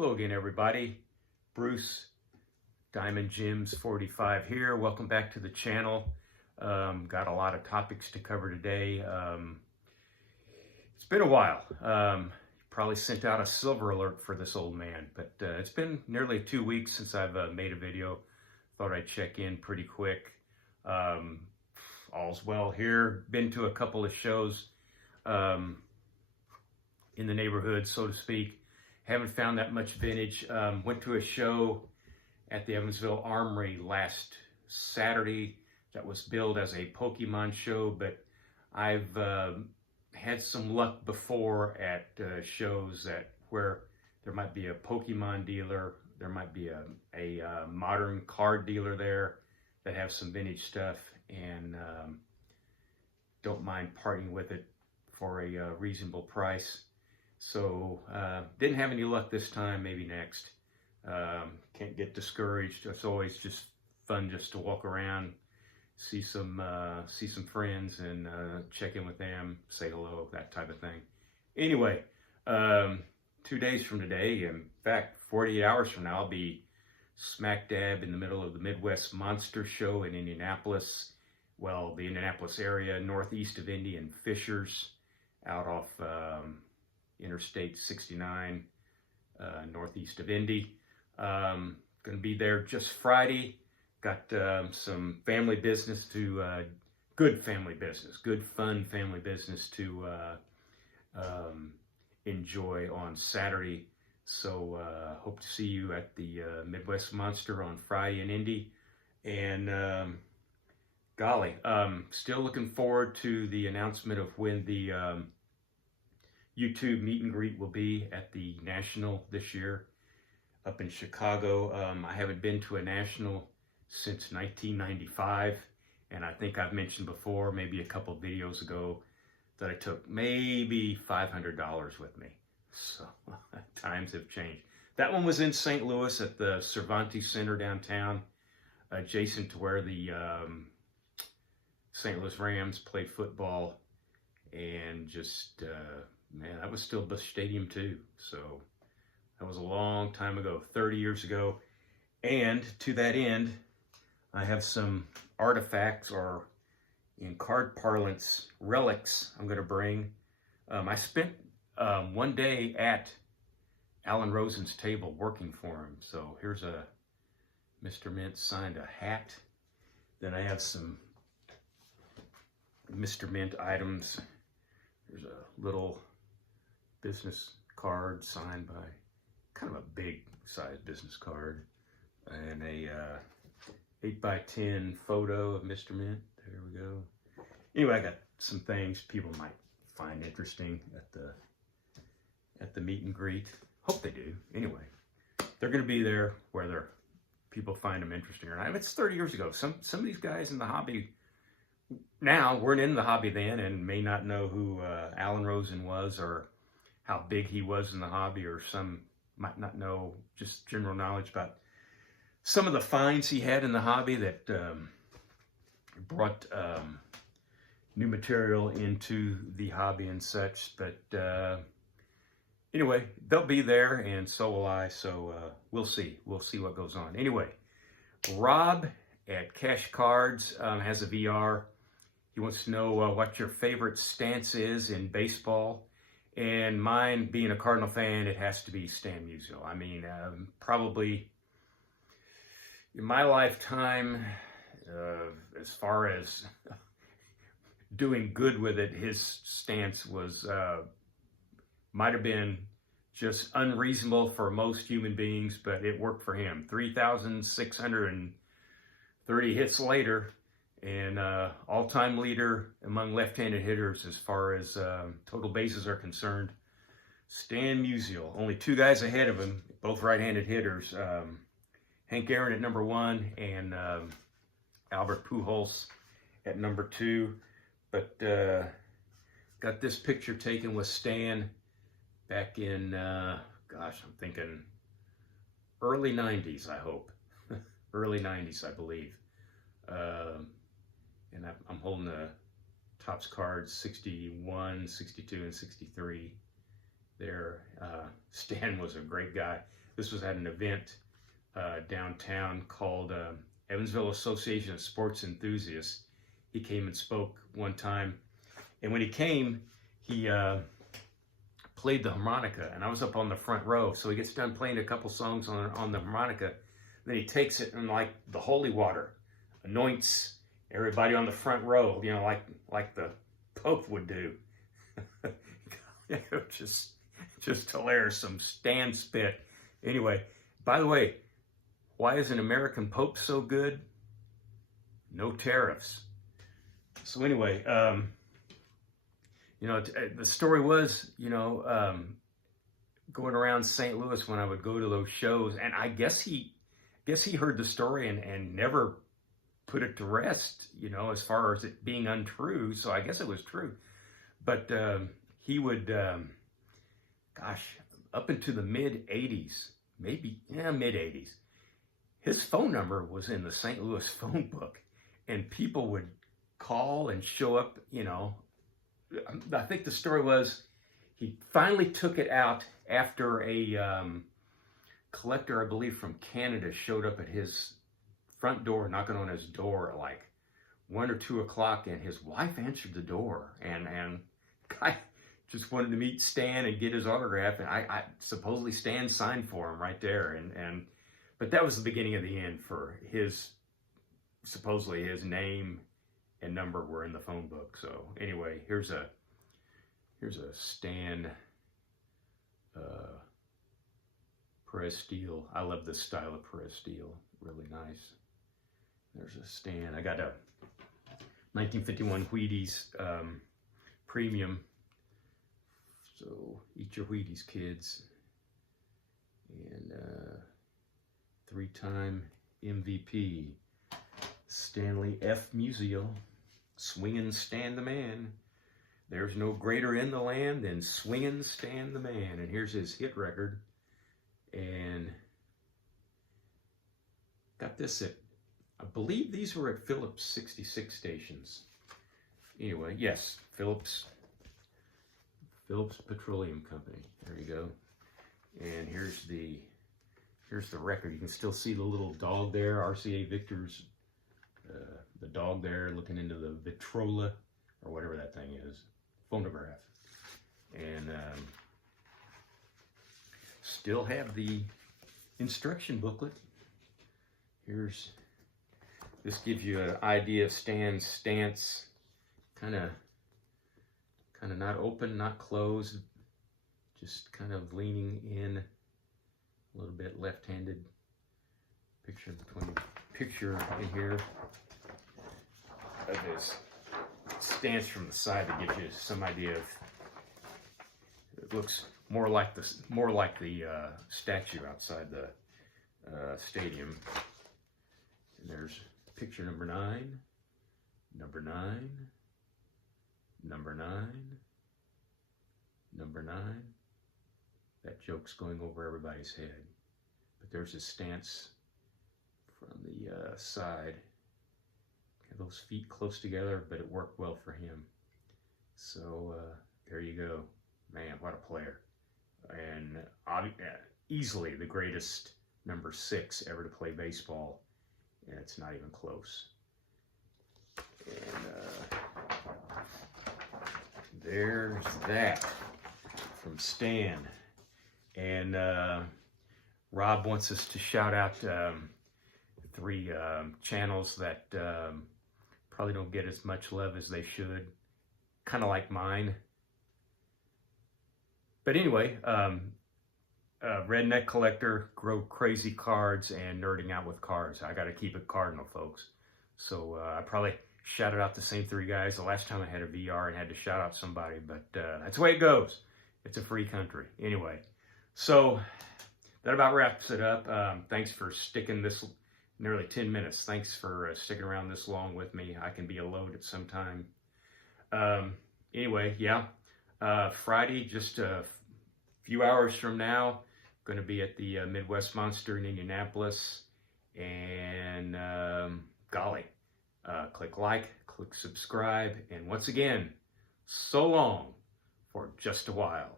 Hello again, everybody. Bruce, Diamond Gems 45 here. Welcome back to the channel. Got a lot of topics to cover today. It's been a while. Probably sent out a silver alert for this old man, but it's been nearly 2 weeks since I've made a video. Thought I'd check in pretty quick. All's well here. Been to a couple of shows in the neighborhood, so to speak. Haven't found that much vintage. Went to a show at the Evansville Armory last Saturday that was billed as a Pokemon show, but I've had some luck before at shows where there might be a Pokemon dealer, there might be a modern card dealer there that have some vintage stuff, and don't mind parting with it for a reasonable price. So didn't have any luck this time. Maybe next. Can't get discouraged. It's always just fun just to walk around, see some friends, and check in with them, say hello, that type of thing. Anyway, 2 days from today, in fact 48 hours from now, I'll be smack dab in the middle of the Midwest Monster Show in Indianapolis. Well, the Indianapolis area, northeast of Indy, and Fishers, out off Interstate 69, northeast of Indy. Going to be there just Friday. Got some family business good family business, good fun family business to enjoy on Saturday. So hope to see you at the Midwest Monster on Friday in Indy. And golly, still looking forward to the announcement of when the YouTube meet and greet will be at the National this year up in Chicago. I haven't been to a National since 1995, and I think I've mentioned before, maybe a couple of videos ago, that I took maybe $500 with me. So times have changed. That one was in St. Louis at the Cervantes Center downtown, adjacent to where the St. Louis Rams play football, and just man, that was still Busch Stadium too. So that was a long time ago, 30 years ago. And to that end, I have some artifacts, or in card parlance, relics I'm going to bring. I spent one day at Alan Rosen's table working for him. So here's a Mr. Mint signed a hat. Then I have some Mr. Mint items. There's a little business card signed by kind of a big size business card, and a 8x10 photo of Mr. Mint. There we go. Anyway, I got some things people might find interesting at the meet and greet. Hope they do. Anyway, they're going to be there whether people find them interesting or not. It's 30 years ago. Some of these guys in the hobby now weren't in the hobby then and may not know who Alan Rosen was, or how big he was in the hobby, or some might not know just general knowledge about some of the finds he had in the hobby that brought new material into the hobby and such. But anyway, they'll be there, and so will I. So we'll see what goes on. Anyway, Rob at Cash Cards has a VR. He wants to know what your favorite stance is in baseball. And mine, being a Cardinal fan, it has to be Stan Musial. I mean, probably in my lifetime, as far as doing good with it, his stance was, might have been just unreasonable for most human beings, but it worked for him. 3,630 hits later, and all-time leader among left-handed hitters as far as total bases are concerned. Stan Musial. Only two guys ahead of him, both right-handed hitters. Hank Aaron at number 1, and Albert Pujols at number 2. But got this picture taken with Stan back in, gosh, I'm thinking early 90s, I hope. Early 90s, I believe. And I'm holding the Topps cards 61, 62, and 63. there. Stan was a great guy. This was at an event downtown called Evansville Association of Sports Enthusiasts. He came and spoke one time, and when he came, he played the harmonica, and I was up on the front row. So he gets done playing a couple songs on the harmonica, then he takes it and, like the holy water, anoints everybody on the front row, you know, like the Pope would do. just hilarious, some Stan spit. Anyway, by the way, why is an American Pope so good? No tariffs. So anyway, you know, the story was, you know, going around St. Louis when I would go to those shows, and I guess he heard the story and never put it to rest, you know, as far as it being untrue. So I guess it was true. But he would, gosh, up into the mid-'80s, maybe, yeah, mid-'80s, his phone number was in the St. Louis phone book, and people would call and show up, you know. I think the story was he finally took it out after a collector, I believe, from Canada showed up at his front door, knocking on his door at like 1 or 2 o'clock, and his wife answered the door, and guy just wanted to meet Stan and get his autograph, and I supposedly Stan signed for him right there, but that was the beginning of the end for his, supposedly his name and number were in the phone book. So anyway, here's a Stan Perez Steel. I love this style of Perez Steel, really nice. There's a Stan. I got a 1951 Wheaties premium. So eat your Wheaties, kids. And 3-time MVP, Stanley F. Musial, swingin' Stan the Man. There's no greater in the land than swingin' Stan the Man. And here's his hit record. And got this at, I believe these were at Phillips 66 stations. Anyway, yes, Phillips Petroleum Company. There you go. And here's the record. You can still see the little dog there, RCA Victor's, the dog there looking into the Victrola, or whatever that thing is, phonograph. And still have the instruction booklet. This gives you an idea of Stan's stance, kind of not open, not closed, just kind of leaning in a little bit, left-handed. Picture in here of his stance from the side that gives you some idea of. It looks more like the statue outside the stadium. And there's picture number 9, number 9, number 9, number 9. That joke's going over everybody's head. But there's his stance from the side. Have those feet close together, but it worked well for him. So there you go. Man, what a player. And easily the greatest number 6 ever to play baseball. And it's not even close. And there's that from Stan. And Rob wants us to shout out 3 channels that probably don't get as much love as they should. Kind of like mine. But anyway, Redneck Collector, Grow Crazy Cards, and Nerding Out with Cards. I got to keep it cardinal, folks. So I probably shouted out the same 3 guys the last time I had a VR and had to shout out somebody. But that's the way it goes. It's a free country. Anyway, so that about wraps it up. Thanks for sticking this nearly 10 minutes. Thanks for sticking around this long with me. I can be a load at some time. Anyway, yeah. Friday, just a few hours from now, going to be at the Midwest Monster in Indianapolis. And golly, click like, click subscribe. And once again, so long for just a while.